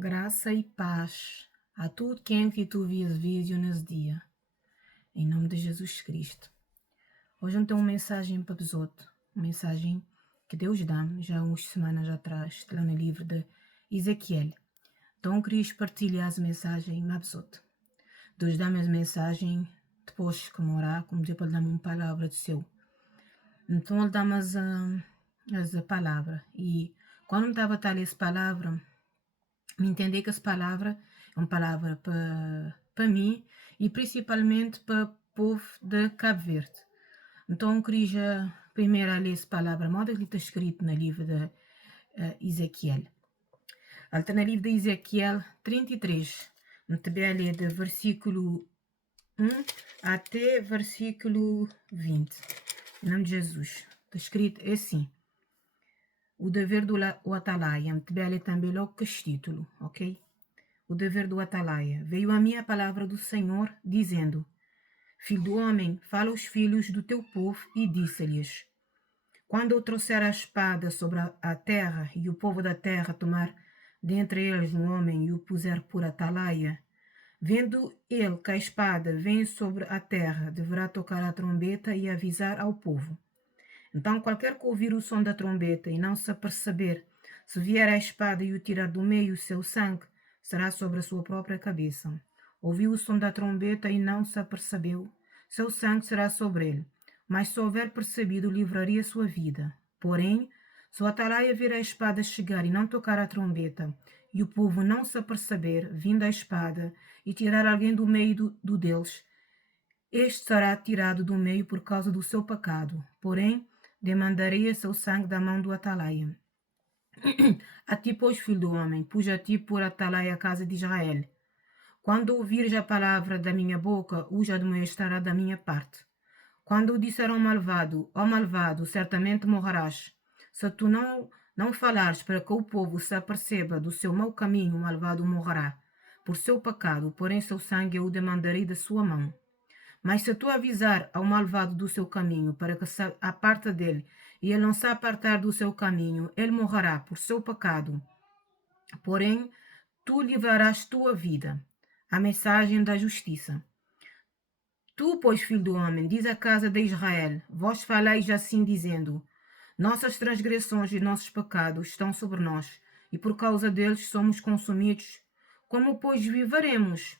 Graça e paz a todo quem que tu vias vídeo nesse dia. Em nome de Jesus Cristo. Hoje eu tenho uma mensagem para besoto. Uma mensagem que Deus dá-me já há umas semanas atrás, lá no livro de Ezequiel. Então eu queria partilhar essa mensagem na besoto. Deus dá-me essa mensagem depois que morar, como Deus ele dá-me uma palavra de seu. Então ele dá-me essa palavra. E quando eu estava a ler essa palavra, me entender que essa palavra é uma palavra para mim e principalmente para o povo de Cabo Verde. Então eu queria primeiro ler essa palavra, modo que está escrito no livro de Ezequiel. Ela está no livro de Ezequiel 33, também ler do versículo 1 até versículo 20. Em nome de Jesus. Está escrito assim. O dever do atalaia, também logo com este título, ok? O dever do atalaia. Veio a mim a palavra do Senhor, dizendo: Filho do homem, fala aos filhos do teu povo e disse-lhes: Quando eu trouxer a espada sobre a terra e o povo da terra tomar dentre eles um homem e o puser por atalaia, vendo ele que a espada vem sobre a terra, deverá tocar a trombeta e avisar ao povo. Então qualquer que ouvir o som da trombeta e não se aperceber, se vier a espada e o tirar do meio, seu sangue será sobre a sua própria cabeça. Ouviu o som da trombeta e não se apercebeu, seu sangue será sobre ele. Mas se houver percebido, livraria sua vida. Porém, se o atalaia vir a espada chegar e não tocar a trombeta, e o povo não se aperceber, vindo a espada, e tirar alguém do meio do deles, este será tirado do meio por causa do seu pecado. Porém, demandaria seu sangue da mão do atalaia. A ti, pois, filho do homem, pus a ti por atalaia a casa de Israel. Quando ouvires a palavra da minha boca, os admoestará da minha parte. Quando disser ao malvado, ó malvado, certamente morrerás. Se tu não falares para que o povo se aperceba do seu mau caminho, o malvado morrerá. Por seu pecado, porém seu sangue eu o demandarei da sua mão. Mas se tu avisar ao malvado do seu caminho, para que se aparte dele, e ele não se apartar do seu caminho, ele morrerá por seu pecado. Porém, tu livrarás tua vida. A mensagem da justiça. Tu, pois, filho do homem, diz à casa de Israel, vós falais assim dizendo, nossas transgressões e nossos pecados estão sobre nós, e por causa deles somos consumidos. Como, pois, viveremos?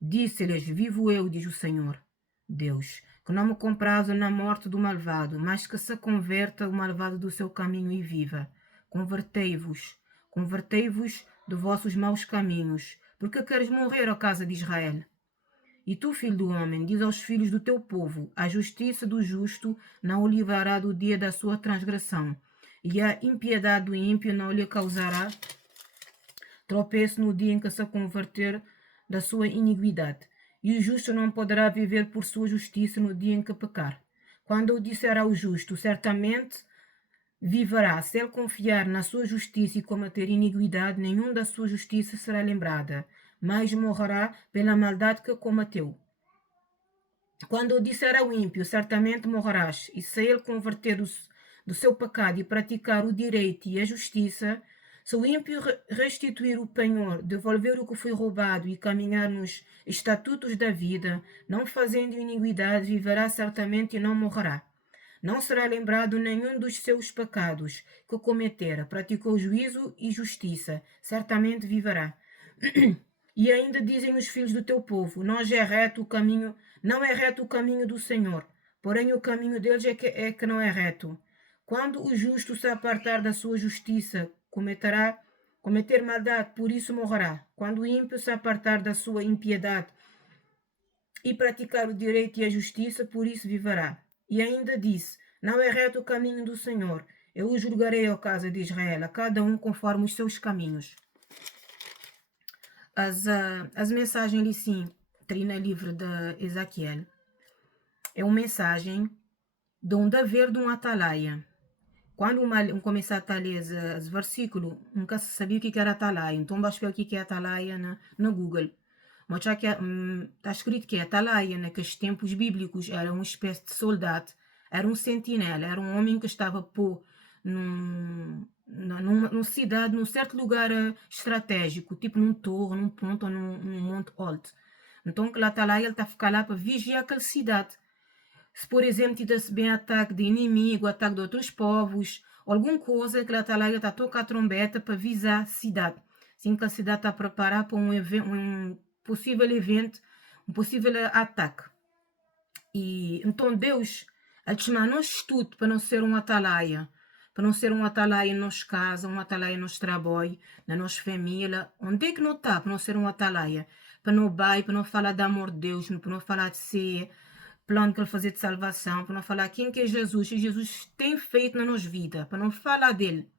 Disse-lhes, vivo eu, diz o Senhor, Deus, que não me comprazo na morte do malvado, mas que se converta o malvado do seu caminho e viva. Convertei-vos de vossos maus caminhos, porque queres morrer, ó casa de Israel. E tu, filho do homem, diz aos filhos do teu povo, a justiça do justo não o livrará do dia da sua transgressão, e a impiedade do ímpio não lhe causará tropeço no dia em que se converter da sua iniquidade, e o justo não poderá viver por sua justiça no dia em que pecar. Quando eu disser ao justo, certamente viverá, se ele confiar na sua justiça e cometer iniquidade, nenhum da sua justiça será lembrada, mas morrerá pela maldade que cometeu. Quando eu disser ao ímpio, certamente morrerás, e se ele converter do seu pecado e praticar o direito e a justiça, se o ímpio restituir o penhor, devolver o que foi roubado e caminhar nos estatutos da vida, não fazendo iniquidade, viverá certamente e não morrerá. Não será lembrado nenhum dos seus pecados que cometera, praticou juízo e justiça, certamente viverá. E ainda dizem os filhos do teu povo, não é reto o caminho do Senhor, porém o caminho deles é que não é reto. Quando o justo se apartar da sua justiça, cometer maldade, por isso morrerá. Quando o ímpio se apartar da sua impiedade e praticar o direito e a justiça, por isso viverá. E ainda disse, não é reto o caminho do Senhor, eu o julgarei à casa de Israel, a cada um conforme os seus caminhos. As mensagens ali sim, trina livre de Ezequiel, é uma mensagem de um dever de um atalaia. Quando começar a ler os versículos, nunca se sabia o que era atalaia, então vais ver o que é atalaia no Google. Mas já que está escrito que atalaia, naqueles tempos bíblicos, era uma espécie de soldado, era um sentinela, era um homem que estava numa cidade, num certo lugar estratégico, tipo num torre, num ponto ou num monte alto. Então, que lá está lá, ele está a ficar lá para vigiar aquela cidade. Se, por exemplo, tivesse bem ataque de inimigo, ataque de outros povos, alguma coisa, que lá está lá, ele está a tocar a trombeta para avisar a cidade. Assim que a cidade está a preparar para um possível evento, um possível ataque. E então Deus, ele chama nós tudo para não ser um atalaia. Para não ser um atalaia em nossa casa, um atalaia em nosso trabalho, na nossa família. Onde é que não está para não ser um atalaia? Para não vai, para não falar do amor de Deus, para não falar de ser plano que ele fazer de salvação, para não falar quem que é Jesus, e Jesus tem feito na nossa vida, para não falar dele.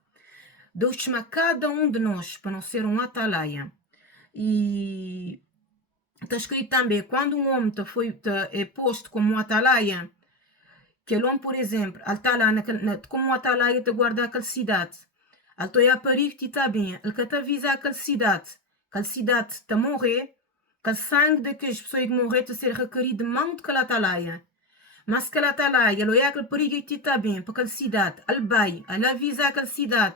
Deus chama cada um de nós para não ser um atalaia. E está escrito também, quando um homem é posto como um atalaia, que ele homem, por exemplo, ele está lá como um atalaia de guardar aquela cidade. Ele está a perigo que está bem, ele quer te avisar aquela cidade está a morrer, que o sangue daquelas pessoas que morreram está a ser requerido de mão de aquela atalaia. Mas se aquela atalaia, ele olha aquele perigo que está bem, para aquela cidade, ele vai, ele avisa aquela cidade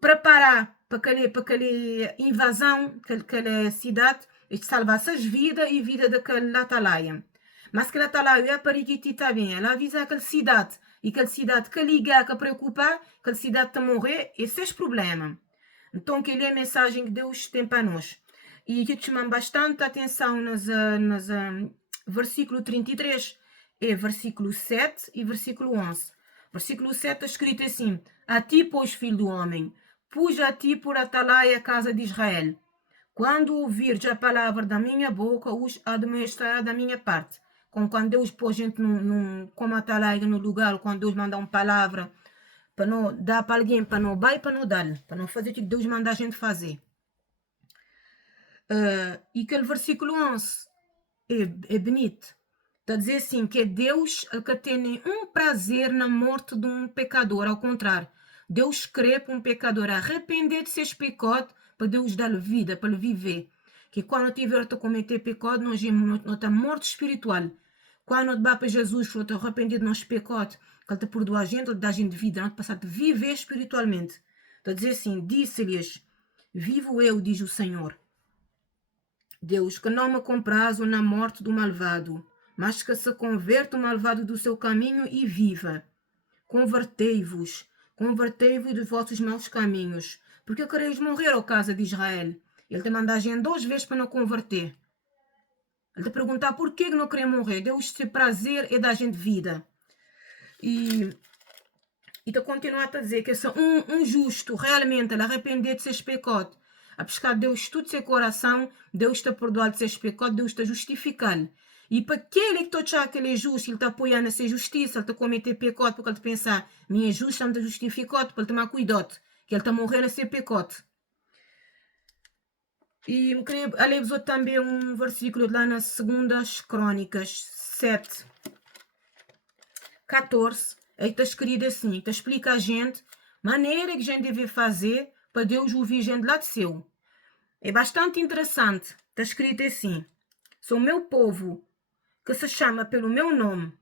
preparar para aquela invasão, aquela cidade, e salvar suas vidas e vida daquela atalaia. Mas que a atalaia é para que está bem, ela avisa aquela cidade, e aquela cidade que ligar, que preocupar, aquela cidade está a morrer, esse é o problema. Então, que é a mensagem que Deus tem para nós. E que chama bastante atenção nos versículo 33, é versículo 7 e versículo 11. Versículo 7 está escrito assim: a ti, pois, filho do homem, pus a ti por atalaia a casa de Israel. Quando ouvires a palavra da minha boca, os admoestará da minha parte. Como quando Deus pôs gente como atalaia no lugar, quando Deus manda uma palavra para não dar para alguém, para não dar e para não dar, para não fazer o que Deus manda a gente fazer. E aquele versículo 11 é bonito. Está a dizer assim, que é Deus que tem um prazer na morte de um pecador. Ao contrário, Deus crê para um pecador arrepender de seus pecados, para Deus dar-lhe vida, para ele viver. Que quando tiver a cometer pecado, nós estamos mortos espiritual. Quando nós vamos para Jesus, para te arrepender de nossos pecados, que ele te perdoa a gente, ele dá a gente vida, nós passamos a viver espiritualmente. Está a dizer assim, disse-lhes, vivo eu, diz o Senhor. Deus, que não me comprazo na morte do malvado, mas que se converta o malvado do seu caminho e viva. Convertei-vos dos vossos maus caminhos, porque quereis morrer, ó casa de Israel. Ele te manda a gente 2 vezes para não converter. Ele te perguntar por que não querer morrer. Deus tem prazer é dar a gente vida. E te continuar a dizer que se um justo realmente ele arrepender de seus pecados, a buscar Deus todo seu coração, Deus está perdoado de seus pecados, Deus está justificando. E para aquele que está achando que ele é justo, ele está apoiando a ser justiça, ele está a cometer pecado, porque ele está a pensar, minha é justo, ele está justificado, para ele tomar cuidado, que ele está morrendo a ser pecado. E eu queria ler-vos também um versículo lá nas 2 Crônicas 7, 14. Aí está escrito assim, está explica a gente maneira que a gente deve fazer para Deus ouvir a gente lá de céu. É bastante interessante. Está escrito assim: se o meu povo, que se chama pelo meu nome,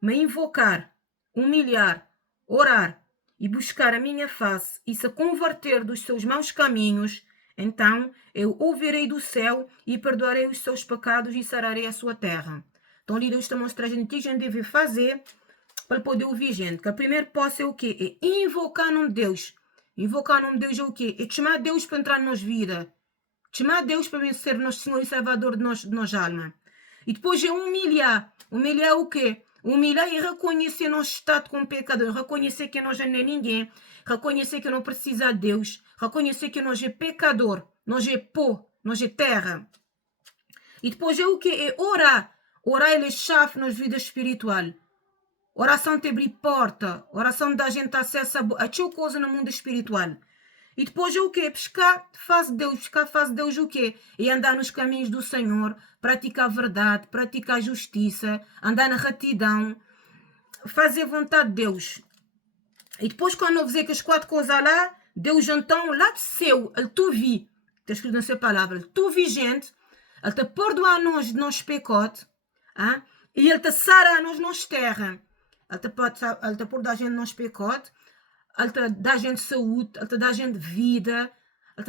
me invocar, humilhar, orar e buscar a minha face e se converter dos seus maus caminhos, então eu ouvirei do céu e perdoarei os seus pecados e sararei a sua terra. Então, ali Deus está mostrando a gente o que a gente deve fazer para poder ouvir gente. Que o primeiro passo é o quê? É invocar o nome de Deus. Invocar o nome de Deus é o quê? É chamar Deus para entrar na nossa vida. Chamar Deus para ser nosso Senhor e Salvador de nossa alma. E depois é humilhar. Humilhar o quê? Humilhar é reconhecer nosso estado como pecador. Reconhecer que nós não é ninguém. Reconhecer que não precisa de Deus. Reconhecer que nós é pecador. Nós é pó. Nós é terra. E depois é o quê? É orar. Orar é chave na vida espiritual. Oração te abre porta. Oração dá a gente acesso a tua coisa no mundo espiritual. E depois é o quê? Buscar faz Deus o quê? E andar nos caminhos do Senhor, praticar a verdade, praticar a justiça, andar na retidão, fazer vontade de Deus. E depois quando eu dizer que as 4 coisas lá, Deus então lá de céu, ele tu vi, está escrito nessa palavra, ele tu vi gente, ele te perdoa a nós de nossos pecados, e ele te sara a nós terra. Ele te pôr da gente nos pecados, ele te dá a gente saúde, ele te dá a gente vida, ele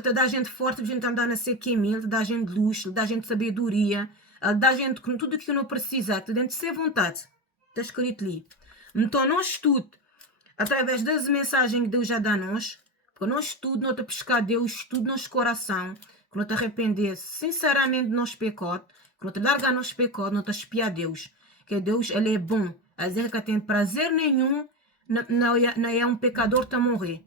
te dá a gente forte, a gente andar na seu caminho, ele te dá a gente luz, ele te dá a gente sabedoria, ele dá a gente com tudo o que não precisa, te dá de ser vontade. Está escrito ali. Então nós tudo, através das mensagens que Deus já dá a nós, porque nós tudo, nós te pescar Deus, tudo no nosso coração, que nós te arrepender sinceramente de nosso pecado, que nós te largar nosso pecado, nós te espiar Deus, que Deus, ele é bom, a dizer que tem prazer nenhum, não é um pecador a morrer.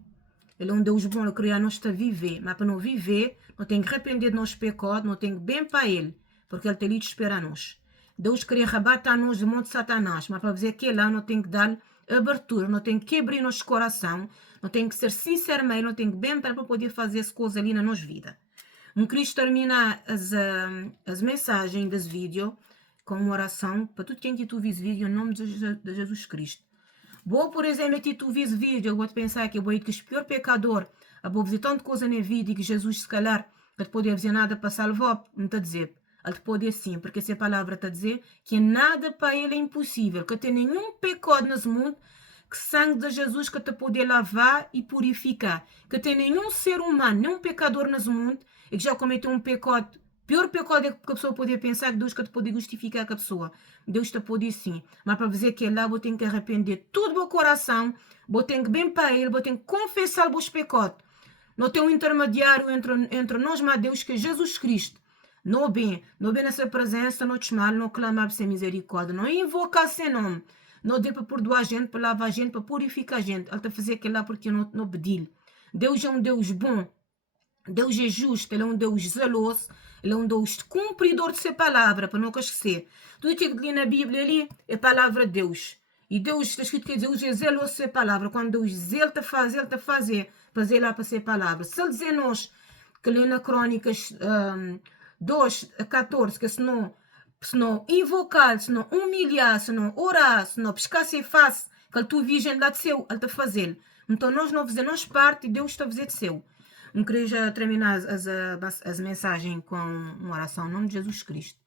Ele é um Deus bom, ele queria nós a viver, mas para não viver, nós temos que arrepender de nosso pecado, nós temos que bem para ele, porque ele tem ali de esperar nós. Deus queria arrebatar nós do mundo de Satanás, mas para dizer que lá nós temos que dar abertura, nós temos que abrir nosso coração, nós temos que ser sinceros, nós temos que bem para poder fazer as coisas ali na nossa vida. Queria terminar as mensagens desse vídeo com uma oração para tudo quem tu vê esse vídeo em nome de Jesus Cristo. Vou, por exemplo, que tu vê esse vídeo, eu vou te pensar que eu vou ir que o pior pecador, eu vou fazer tanta coisa na vida e que Jesus, se calhar, que te pode fazer nada para salvar, não te dizer. Ele te pode sim, porque essa palavra te dizer que nada para ele é impossível, que tem nenhum pecado nesse mundo que sangue de Jesus que te pode lavar e purificar, que tem nenhum ser humano, nenhum pecador nesse mundo e que já cometeu um pecado, pior pecado é que a pessoa pode pensar que Deus que te pode justificar com a pessoa. Deus te pode sim, mas para dizer que lá vou ter que arrepender tudo do meu coração, vou ter que bem para ele, vou ter que confessar os pecados. Não tem um intermediário entre nós e Deus que é Jesus Cristo. Não bem nessa presença, não te mal, não clamar por ser misericórdia, não invocar seu nome, não dê para perdoar a gente, para lavar a gente, para purificar a gente. Ele está a fazer aquilo lá porque não pediu. Deus é um Deus bom, Deus é justo, ele é um Deus zeloso, ele é um Deus cumpridor de sua palavra, para não esquecer. Tudo que li na Bíblia ali é a palavra de Deus. E Deus, está escrito que Deus é zeloso de sua palavra. Quando Deus diz, ele está a fazer lá para sua palavra. Se ele dizer nós, que lê na Crônicas 2:14, que se não invocar, se não humilhar, se não orar, se não pescar sem face, que ele tu virgem lá de seu, ele está a fazer. Então nós não fazemos parte e Deus está a fazer de seu. Queria já terminar as mensagens com uma oração em nome de Jesus Cristo.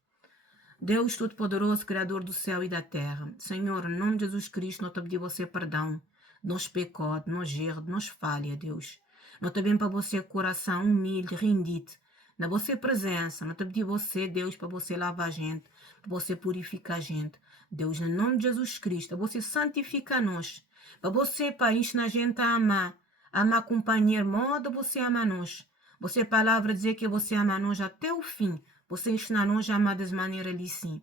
Deus Todo-Poderoso, Criador do céu e da terra. Senhor, em nome de Jesus Cristo, nós te pedimos você perdão. Nós pecado, nós erro, nós falha, Deus. Nós te pedimos para você coração humilde, rendido. Na vossa presença, nós te pedimos você, Deus, para você lavar a gente, para você purificar a gente. Deus, em nome de Jesus Cristo, para você santificar nós. Para você, Pai, ensinar a gente a amar. Amar companheiro, modo você ama nós. Você palavra dizer que você ama nós até o fim. Você ensina nós a amar dessa maneira ali sim.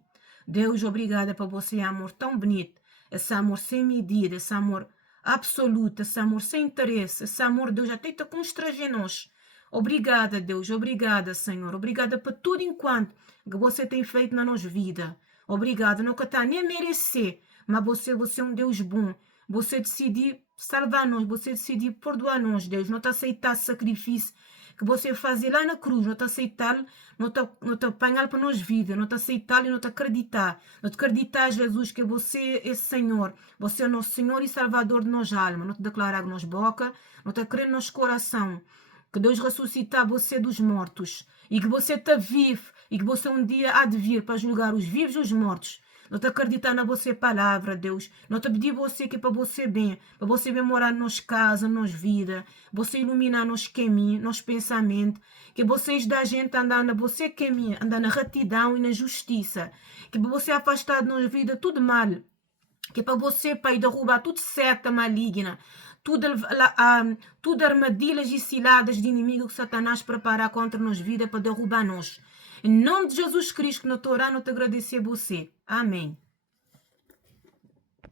Deus, obrigada por você amor tão bonito. Esse amor sem medida, esse amor absoluto, esse amor sem interesse, esse amor, Deus, até te constrange nós. Obrigada, Deus, obrigada, Senhor. Obrigada por tudo enquanto que você tem feito na nossa vida. Obrigada, não que está nem merecer, mas você é um Deus bom. Você decidiu salvar nós, você decidiu perdoar nós, Deus. Não te aceitar sacrifício que você fazia lá na cruz, não te aceitar, não te apanhar para nós vida, não te aceitar e não te acreditar. Não te acreditar, Jesus, que você é Senhor, você é nosso Senhor e Salvador de nós alma. Não te declarar nos boca, não te crer no nosso coração. Que Deus ressuscitar você dos mortos e que você está vivo e que você um dia há de vir para julgar os vivos e os mortos. Não te acreditar na vossa palavra, Deus. Não te pedir você que é para você bem morar nas casas, nas vidas, você iluminar nos caminhos, nos pensamentos, que vocês da gente andar na você caminho, andar na retidão e na justiça, que para você afastar de nós vida tudo mal, que para você, Pai, derrubar tudo seta maligna, tudo armadilhas e ciladas de inimigo que Satanás prepara contra nós vida para derrubar nós. Em nome de Jesus Cristo, que não estou orando, te agradecer a você. Amém.